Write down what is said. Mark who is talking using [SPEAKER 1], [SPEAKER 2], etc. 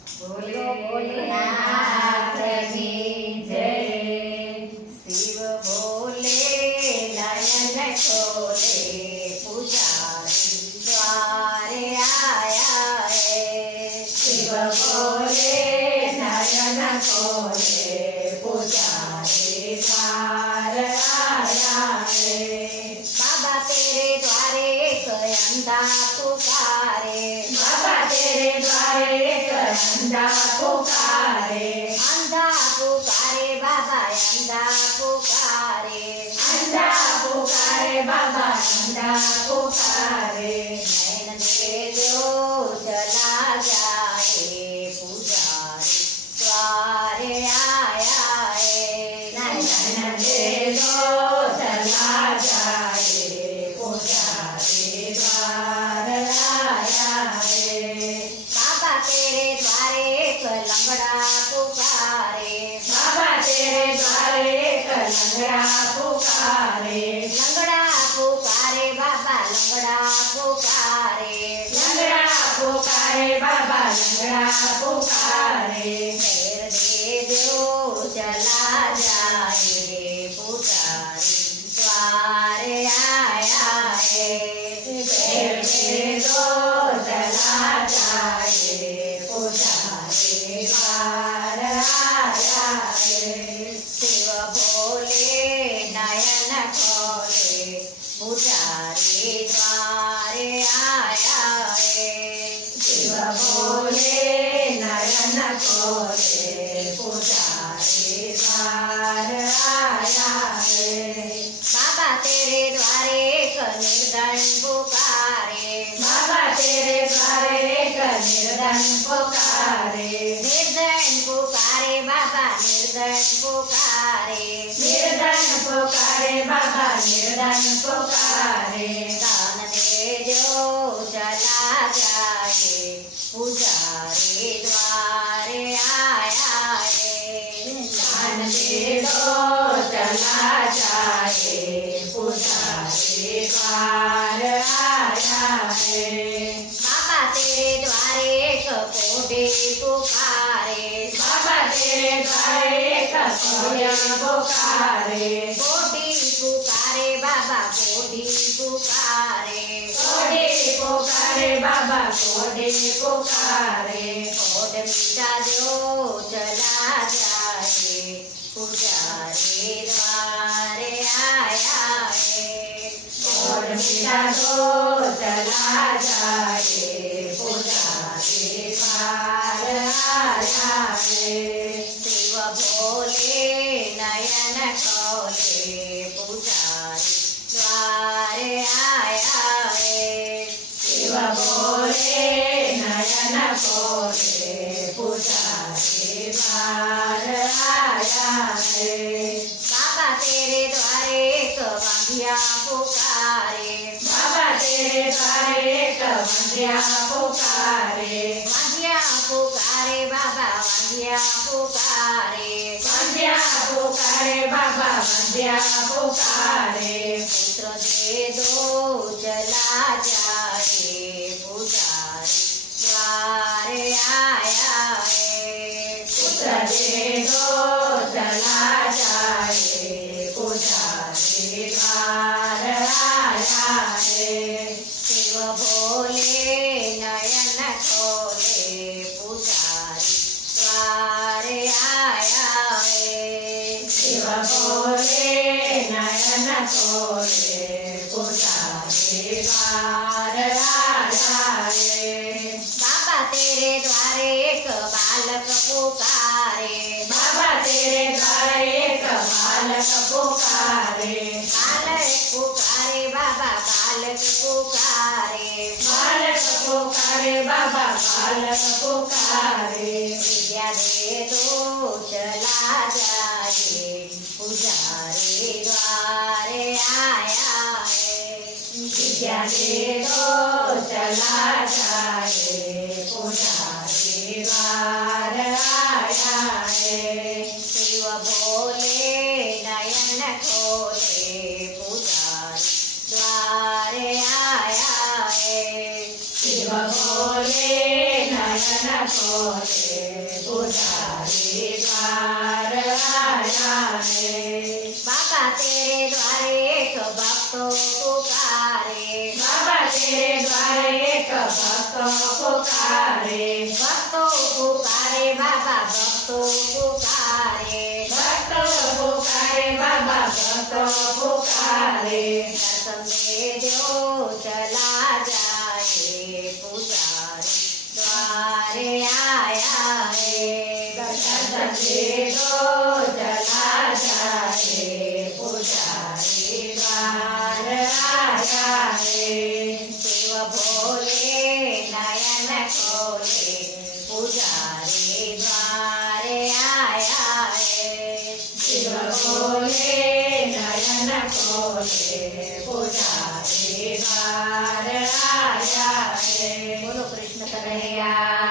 [SPEAKER 1] બોલો ભોલેનાથ કી જય. શિવ બોલે નયન ખોલે પુજારી દ્વારે આયા હે.
[SPEAKER 2] શિવ બોલે નયન ખોલે પુજારી દ્વાર આયા હે.
[SPEAKER 1] बाबा तेरे द्वारे एक अंधा पुकारे.
[SPEAKER 2] बाबा तेरे द्वारे एक अंधा पुकारे.
[SPEAKER 1] अंधा पुकारे बाबा अंधा पुकारे.
[SPEAKER 2] अंधा पुकारे बाबा अंधा पुकारे.
[SPEAKER 1] नैन दे दो चला जाए पुजारी द्वारे आया है.
[SPEAKER 2] नयन दे दो चला जाए पुजारी द्वार आया है.
[SPEAKER 1] बाबा तेरे द्वारे एक लंगड़ा पुकारे.
[SPEAKER 2] बाबा तेरे द्वारे एक लंगड़ा पुकारे.
[SPEAKER 1] लंगड़ा पुकारे बाबा लंगड़ा पुकारे.
[SPEAKER 2] लंगड़ा पुकारे बाबा लंगड़ा पुकारे.
[SPEAKER 1] पैर दे दो चला जाए पुजारी द्वारे आया है.
[SPEAKER 2] पैर दे दो चला जाए पुजारी द्वार आया है.
[SPEAKER 1] शिव बोले नयन खोले पुजारी द्वारे आया है.
[SPEAKER 2] शिव बोले नयन खोले पुजारी द्वार आया है.
[SPEAKER 1] बाबा तेरे द्वारे एक निर्धन पुकारे.
[SPEAKER 2] बाबा तेरे द्वारे एक निर्धन पुकारे.
[SPEAKER 1] निर्धन पुकारे बाबा निर्धन पुकारे.
[SPEAKER 2] निर्धन पुकारे बाबा निर्धन पुकारे.
[SPEAKER 1] दान दे जो चला जाए पुजारी द्वारे आया है.
[SPEAKER 2] दान दे दो चला जाए पुजारी द्वार आया है.
[SPEAKER 1] बाबा तेरे द्वारे एक कोटे पुकारे.
[SPEAKER 2] बाबा तेरे द्वारे एक कोया पुकारे.
[SPEAKER 1] कोटी पुकारे बाबा कोटी पुकारे.
[SPEAKER 2] कोडे पुकारे बाबा कोडे पुकारे.
[SPEAKER 1] कोट मिटा दो चला जाए पुजारी द्वारे आया है.
[SPEAKER 2] कोड मिटा दो चला जाए पुजारी द्वार आया है.
[SPEAKER 1] शिव भोले नयन खोले पुजारी द्वारे आया है.
[SPEAKER 2] शिव बोले नयन खोले पुजारी द्वार आया है.
[SPEAKER 1] बाबा तेरे द्वारे एक बांधिया पुकारे.
[SPEAKER 2] बाबा तेरे द्वारे एक वंद्या पुकारे.
[SPEAKER 1] बांधिया पुकारे बाबा बांधिया पुकारे.
[SPEAKER 2] वंद्या पुकारे बाबा वंद्या पुकारे.
[SPEAKER 1] पुत्र दे दो चला जाए पुजारी द्वारे आया है.
[SPEAKER 2] पुत्र दे दो चला जाए पुजारी द्वार आया है.
[SPEAKER 1] शिव भोले नयन खोले पुजारी द्वारे आया है.
[SPEAKER 2] शिव बोले नयन खोले पुजारी द्वार आया है.
[SPEAKER 1] बाबा तेरे द्वारे एक बालक पुकारे.
[SPEAKER 2] बाबा तेरे द्वारे एक बालक पुकारे.
[SPEAKER 1] बालक पुकारे बाबा बालक पुकारे.
[SPEAKER 2] बालक पुकारे बाबा बालक पुकारे.
[SPEAKER 1] विद्या दे दो चला जाए पुजारी द्वारे आया है.
[SPEAKER 2] विद्या दे दो चला जाए पुजारी द्वार आया है.
[SPEAKER 1] शिव भोले नयन खोले पुजारी द्वारे आया है.
[SPEAKER 2] शिव बोले नयन खोले पुजारी द्वार आया है
[SPEAKER 1] बाबा तेरे द्वारे एक भक्तों पुकारे
[SPEAKER 2] बाबा तेरे द्वारे एक भक्त पुकारे
[SPEAKER 1] भक्तों पुकारे बाबा भक्तों पुकारे
[SPEAKER 2] भक्त पुकारे बाबा भक्त पुकारे
[SPEAKER 1] दर्शन दे दो चला जाए पुजारी द्वारे आया है
[SPEAKER 2] दर्शन दे दो चला जाए पुजारी द्वार आया है
[SPEAKER 1] शिव भोले नयन खोले पुजारी द्वारे आया है
[SPEAKER 2] शिव बोले नयन खोले पुजारी द्वार आया है
[SPEAKER 1] बोलो कृष्ण कन्हैया